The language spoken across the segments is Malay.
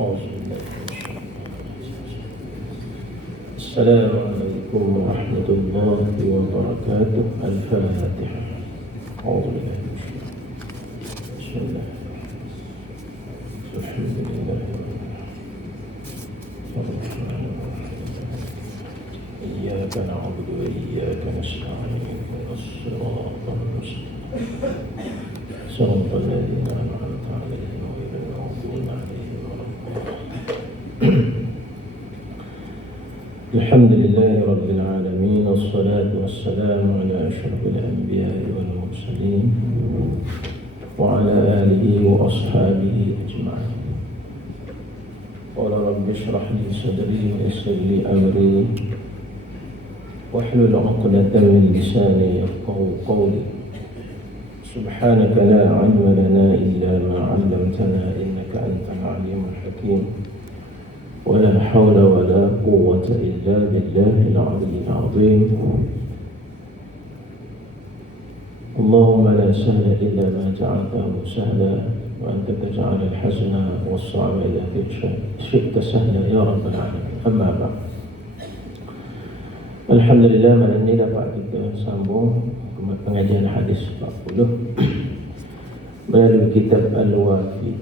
أعوذ بالله من الشيطان الرجيم. السلام عليكم ورحمة الله وبركاته. الفاتحة. أعوذ بالله من الشيطان. بسم الله الحمد لله الرحمن الرحيم. إياك نعبد وإياك نستعين اهدنا الصراط المستقيم صراط الذين أنعمت عليهم غير المغضوب عليهم ولا الضالين. الحمد لله رب العالمين، والصلاة والسلام على أشرف الأنبياء والمرسلين وعلى آله وأصحابه أجمعين. قال رب اشرح لي صدري ويسر لي أمري واحلل عقدة من لساني يفقهوا قولي. سبحانك لا علم لنا إلا ما علمتنا إنك أنت العليم الحكيم. ولا حول ولا قوة إلا بالله العلي العظيم. اللهم لا سهل إلا ما جعلته سهلا وأنت تجعل الحزن والصعب إذا شئت سهلا يا رب العالمين. أما بعد. Alhamdulillah, malam ini dapat kita sambung pengajian hadis 40 melalui kitab Al-Wafi.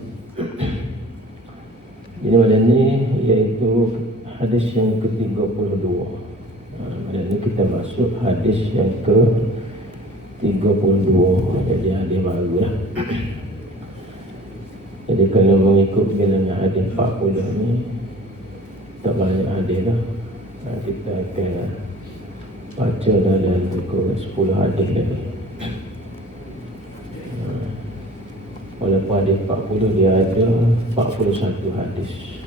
Jadi malam ini iaitu hadis yang ke-32. Malam ini kita masuk hadis yang ke-32. Jadi hadis baru lah. Jadi kalau mengikut bilangan hadis 40 ni tak banyak hadis lah. Kita akan baca dalam buku 10 hadis lagi. Walaupun hadis 40 dia ada 41 hadis.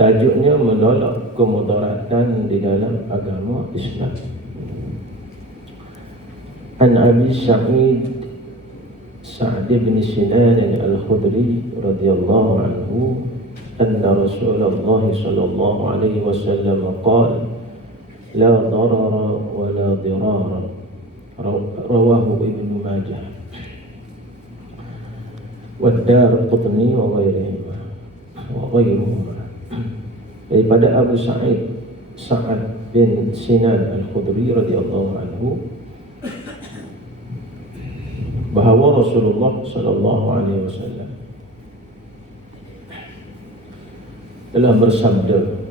Tajuknya menolak kemudaratan di dalam agama Islam. An Abi Sa'id bin Sinan Al-Khudri radhiyallahu anhu anna Rasulullah sallallahu alaihi wasallam qala لا ضرر ولا ضرار رواه ابن ماجه والدارقطني وغيرهما daripada Abu Sa'ad bin Sinan Al-Khudri radhiyallahu anhu bahawa Rasulullah sallallahu alaihi wasallam telah bersabda,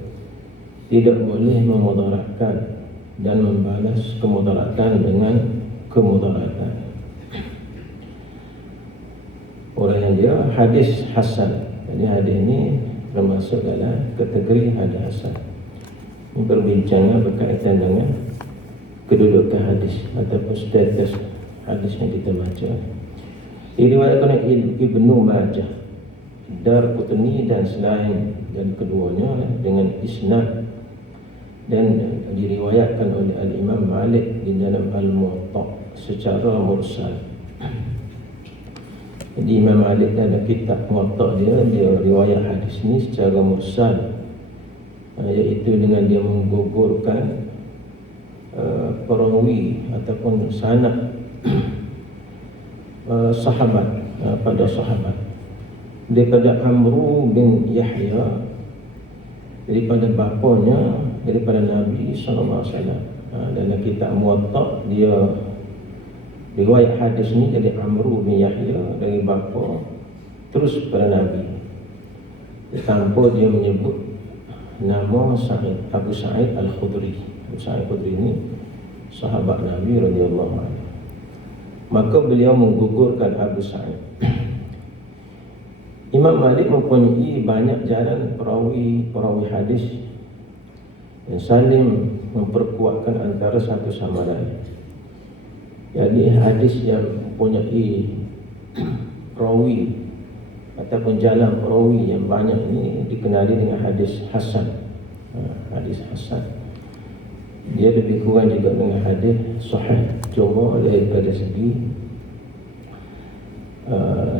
tidak boleh memudaratkan dan membalas kemudaratan dengan kemudaratan. Orangnya dia hadis hasan. Jadi hadis ini termasuk dalam kategori hadis hasan. Ini perbincangan berkaitan dengan kedudukan hadis ataupun status hadis yang kita baca. Diriwayatkan oleh Ibnu Majah, Darqutni dan selain dan keduanya dengan isnad, dan diriwayatkan oleh Al-Imam Malik di dalam Al-Muwatta secara mursal. Jadi Imam Malik dalam kitab Muwatta dia riwayat hadis ini secara mursal, iaitu dengan dia menggugurkan perawi ataupun sanad sahabat pada sahabat daripada Amru bin Yahya, daripada bapanya, daripada Nabi SAW. Dalam kitab Muwatta dia riwayat hadis ni dari Amru bin Yahya dari bapa terus pada Nabi, tanpa dia menyebut nama Abu Sa'id Al-Khudri. Abu Sa'id Al-Khudri ini sahabat Nabi radhiyallahu anhu. Maka beliau menggugurkan Abu Sa'id. Imam Malik mempunyai banyak jalan perawi hadis yang saling memperkuatkan antara satu sama lain. Jadi hadis yang mempunyai perawi ataupun jalan perawi yang banyak ini dikenali dengan hadis hasan. Hadis hasan dia lebih kurang juga dengan hadis sahih, cuma daripada segi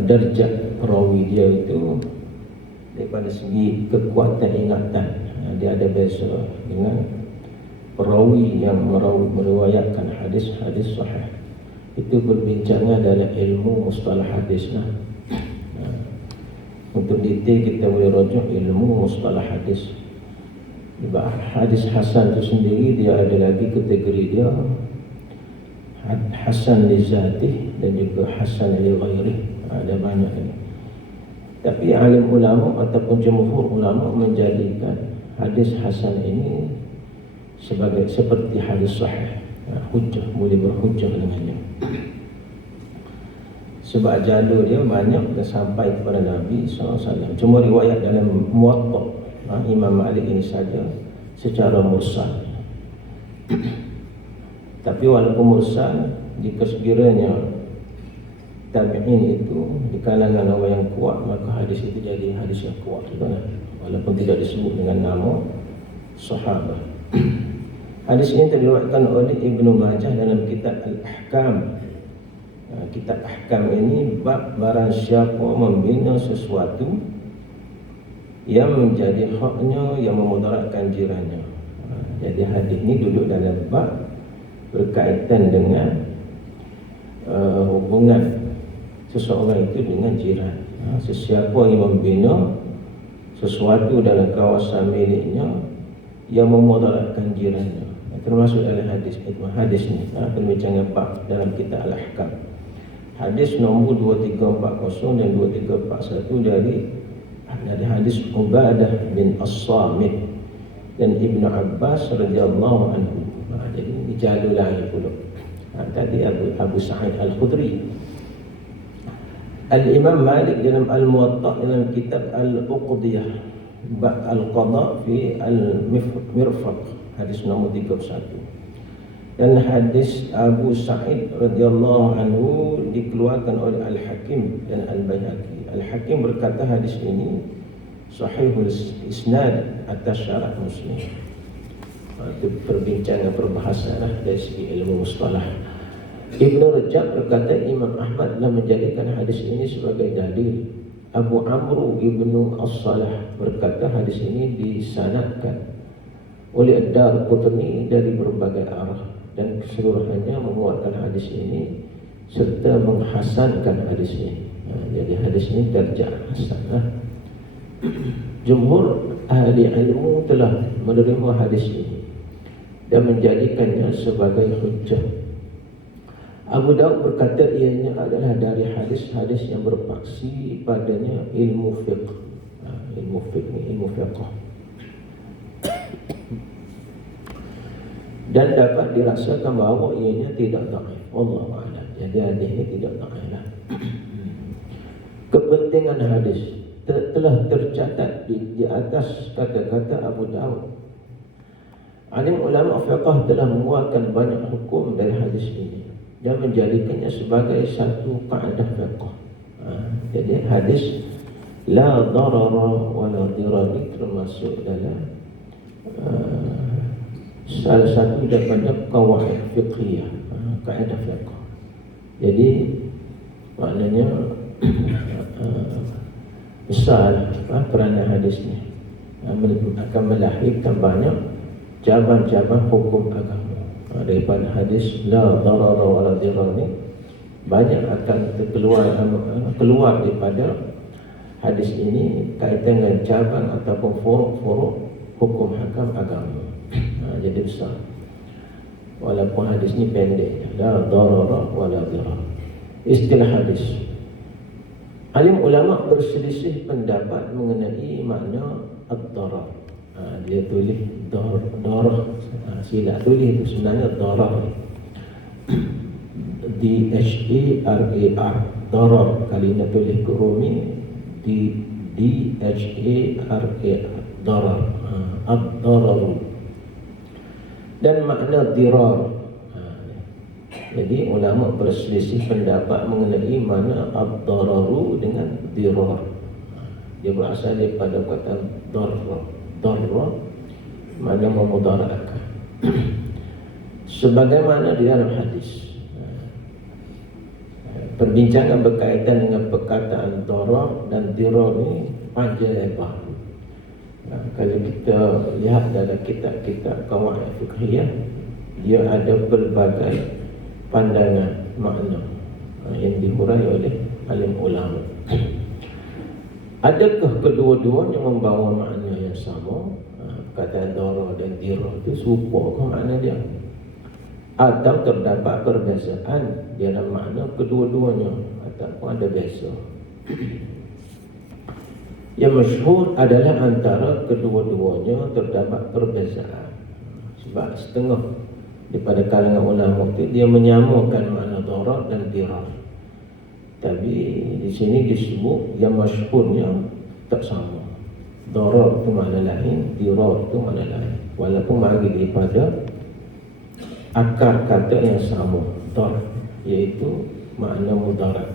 darjat perawi dia itu, daripada segi kekuatan ingatan, dia ada beza dengan perawi yang meriwayatkan hadis-hadis sahih. Itu berbincangan dalam ilmu mustalah hadis lah. Untuk untuk detail kita boleh rujuk ilmu mustalah hadis. Sebab hadis hasan itu sendiri dia ada lagi kategori dia, hasan li zatih dan juga hasan li ghairih. Ada banyak lagi. Tapi alim ulama ataupun jumhur ulama menjadikan hadis hasan ini sebagai seperti hadis sahih, hujjah, boleh berhujjah dengannya. Sebab jalur dia banyak dan sampai kepada Nabi SAW. Cuma riwayat dalam Muwatta Imam Malik ini saja secara mursal. Tapi walaupun mursal, jika sekiranya tabi'in itu di kalangan orang yang kuat, maka hadis itu jadi hadis yang kuat juga, walaupun tidak disebut dengan nama sahabat. Hadis ini diriwayatkan oleh Ibnu Majah dalam kitab Al-Ahkam. Kitab Ahkam ini bab barang siapa membina sesuatu yang menjadi haknya yang memudaratkan jirannya. Jadi hadis ini duduk dalam bab berkaitan dengan hubungan seseorang itu dengan jiran. Sesiapa yang membina sesuatu dalam kawasan miliknya yang memudaratkan jirannya, termasuk dalam hadis ni pembincangan bab dalam kitab Al-Ahkam. Hadis nombor 2340 dan 2341 dari hadis Ubadah bin As-Samit dan Ibnu Abbas radhiyallahu anhu. Jadi ini jalur lain pula. Tadi Abu Sa'id Al-Khudri. Al-Imam Malik dalam Al-Muwatta dalam kitab Al-Uqdiyah bab Al-Qada fi Al-Mirfaq, hadis nombor 31. Dan hadis Abu Sa'id radhiyallahu anhu dikeluarkan oleh Al-Hakim dan Al-Baihaqi. Al-Hakim berkata hadis ini sahihul isnad atas syarat Muslim. Itu perbincangan perbahasan dari segi ilmu mustalah. Ibnu Rajab berkata Imam Ahmad telah menjadikan hadis ini sebagai dalil. Abu Amru ibnu As-Salah berkata hadis ini disanadkan oleh Ad-Darqutni dari berbagai arah dan keseluruhannya menguatkan hadis ini serta menghasankan hadis ini. Jadi hadis ini darjah hasan. Jumhur ahli ilmu telah menerima hadis ini dan menjadikannya sebagai hujjah. Abu Daud berkata ianya adalah dari hadis-hadis yang berpaksi padanya ilmu fiqh. Ilmu fiqh. Dan dapat dirasakan bahawa ianya tidak dhaif. Wallahu a'lam. Jadi hadis ini tidak dhaif lah. Kepentingan hadis telah tercatat di atas kata-kata Abu Daud. Alim ulama fiqh telah menguatkan banyak hukum dari hadis ini dan menjadikannya sebagai satu kaedah fiqh. Jadi hadis la darara wa la dirara termasuk dalam salah satu daripada qawaid fiqhiyah, kaedah fiqh. Jadi maknanya besar peranan hadis ini akan melahirkan banyak cabang-cabang hukum agama. Daripada hadis la darara wa la dirara ni banyak akan keluar daripada hadis ini kaitan dengan cabang ataupun furuk-furuk hukum hakam agama. Jadi besar. Walaupun hadis ni pendek, la darara wa la dirara. Istilah hadis. Alim ulama berselisih pendapat mengenai makna ad-darar. Dia tulis darah, silap tulis itu sebenarnya darar. D-H-A-R-A-R, darar. Kali nak tulis kurumi D-H-A-R-A-R, darar. Ad-dararu. Dan makna dirar. Jadi ulama berselisih pendapat mengenai mana ad-dararu dengan dirar. Dia berasal daripada kata darra. Darra mana memudaratkan. Sebagaimana di dalam hadis. Perbincangan berkaitan dengan perkataan darar dan dirar ini panjang lebar. Kalau kita lihat dalam kitab-kitab qawaid fiqhiyah, dia ada pelbagai pandangan makna yang dihurai oleh alim ulama. Adakah kedua-duanya membawa makna yang sama? Perkataan darar dan dirar itu serupa ke makna dia? Atau terdapat perbezaan dalam makna kedua-duanya ataupun ada beza? Yang masyhur adalah antara kedua-duanya terdapat perbezaan. Sebab setengah daripada kalangan ulama itu dia menyamakan makna darar dan dirar. Tapi di sini disebut yang masyhurnya tak sama. Darar itu makna lain, dirar itu makna lain. Walaupun mari daripada akar kata yang sama, dar, iaitu makna mudarat.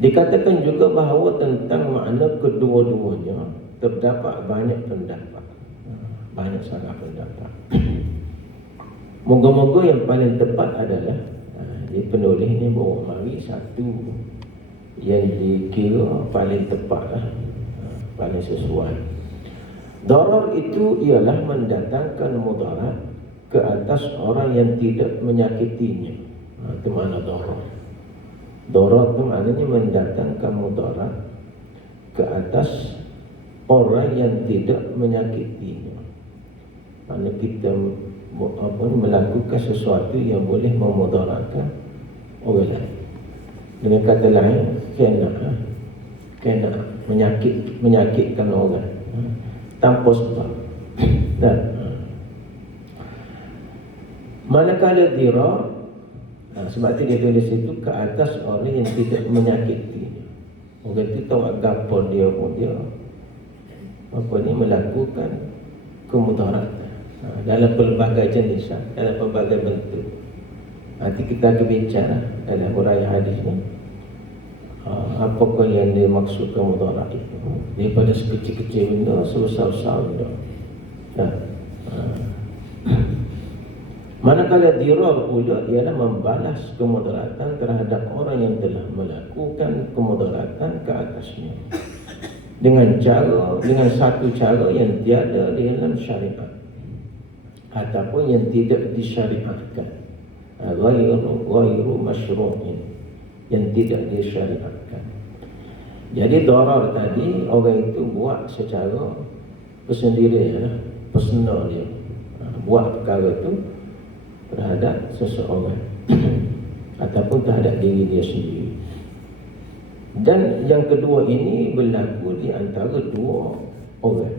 Dikatakan juga bahawa tentang makna kedua-duanya terdapat banyak pendapat, banyak sangat pendapat. Moga-moga yang paling tepat adalah di penulis ni bawa mari satu yang dikira paling tepat, paling sesuai. Darar itu ialah mendatangkan mudarat ke atas orang yang tidak menyakitinya. Itu makna darar. Darar itu maknanya mendatangkan mudarat ke atas orang yang tidak menyakitinya. Maknanya kita melakukan sesuatu yang boleh memudaratkan orang lain. Dengan kata lain, kena menyakitkan orang tanpa sebab. Dan manakala dirar, sebab itu dia tulis itu ke atas orang yang tidak menyakiti. Orang itu tahu apa dia pun dia melakukan kemudaratan dalam pelbagai jenis, dalam pelbagai bentuk. Nanti kita akan bicara dalam huraian hadis ni apakah yang dimaksud kemudarat itu, daripada sekecil-kecil benda sebesar-besar benda. Manakala dirar pula ialah membalas kemudaratan terhadap orang yang telah melakukan kemudaratan ke atasnya dengan satu cara yang tiada di dalam syariat ataupun yang tidak disyariatkan, ghairu masyru'in, yang tidak disyariatkan. Jadi darar tadi orang itu buat secara persendirian, personal dia, buat perkara itu terhadap seseorang ataupun terhadap diri dia sendiri. Dan yang kedua ini berlaku di antara dua orang.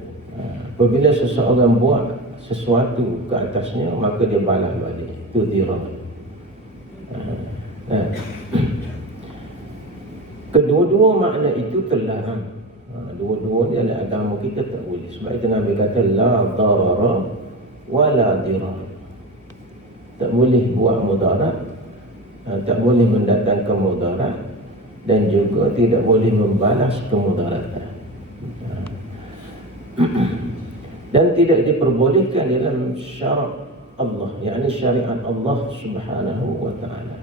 Apabila seseorang buat sesuatu ke atasnya, maka dia balas balik. Itu dirar. Kedua-dua makna itu terlarang. Dua-dua ni adalah agama kita tak boleh. Sebab itu Nabi kata la darara wa la dirar. Tak boleh buat mudarat, tak boleh mendatangkan mudarat, dan juga tidak boleh membalas kemudaratan. Dan tidak diperbolehkan dalam syarak Allah, yakni syariat Allah Subhanahu wa taala.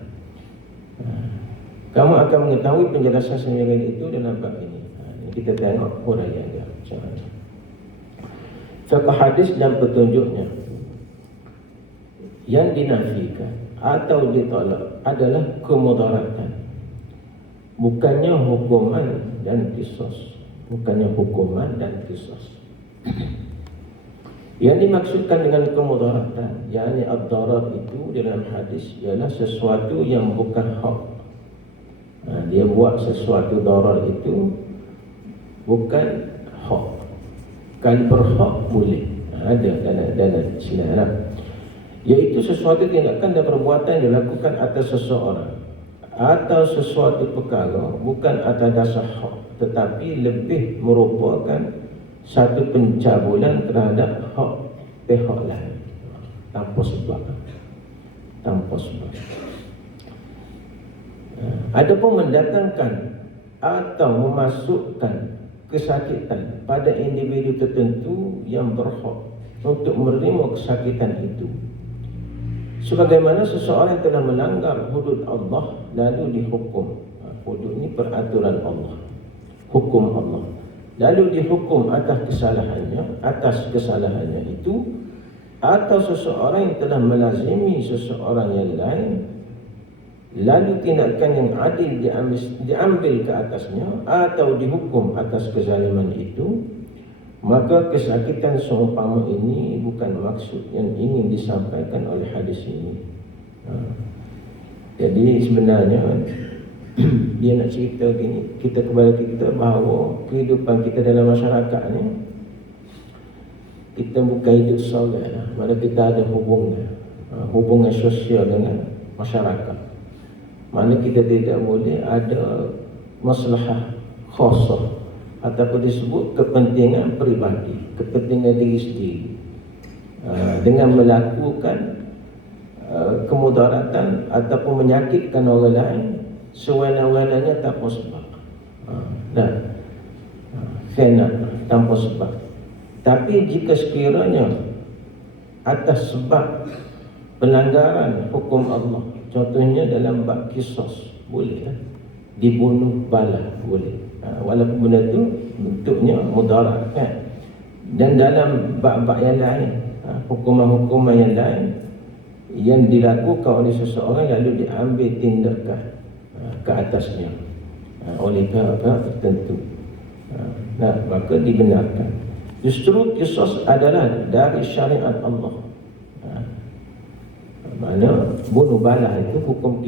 Kamu akan mengetahui penjelasan semacam itu dalam bab ini. Kita tengok huraian dia macam mana. Fiqh hadis dan petunjuknya yang dinafikan atau ditolak adalah kemudaratan, bukannya hukuman dan qisas. Bukannya hukuman dan qisas. Yang dimaksudkan dengan kemudaratan, yakni ad-darar itu dalam hadis ialah sesuatu yang bukan hak. Dia buat sesuatu darar itu bukan hak. Kalau berhak boleh, ada dalam Islam, iaitu sesuatu tindakan dan perbuatan yang dilakukan atas seseorang atau sesuatu perkara bukan atas dasar hak, tetapi lebih merupakan satu pencabulan terhadap hak pihak lain tanpa sebab. Adapun mendatangkan atau memasukkan kesakitan pada individu tertentu yang berhak untuk menerima kesakitan itu, sebagaimana seseorang yang telah melanggar hudud Allah lalu dihukum. Hudud ini peraturan Allah, hukum Allah, lalu dihukum atas kesalahannya itu, atau seseorang yang telah melazimi seseorang yang lain lalu tindakan yang adil diambil ke atasnya atau dihukum atas kezaliman itu, maka kesakitan seumpama ini bukan maksud yang ingin disampaikan oleh hadis ini. Jadi sebenarnya dia nak cerita gini, kita kepada kita bahawa kehidupan kita dalam masyarakat ni, kita bukan hidup soleh lah, mana kita ada hubungan sosial dengan masyarakat, mana kita tidak boleh ada maslahah khasah ataupun disebut kepentingan peribadi, kepentingan diri sendiri, dengan melakukan kemudaratan ataupun menyakitkan orang lain sewenang-wenangnya tanpa sebab, dan khana tanpa sebab. Tapi jika sekiranya atas sebab pelanggaran hukum Allah, contohnya dalam bab kisos, boleh dibunuh bala, boleh, walaupun benda itu bentuknya mudarat kan. Dan dalam bab-bab yang lain, hukuman-hukuman yang lain yang dilakukan oleh seseorang lalu diambil tindakan ke atasnya oleh pihak-pihak tertentu, maka dibenarkan. Justru kisos adalah dari syariat Allah, mana bunuh bala itu hukum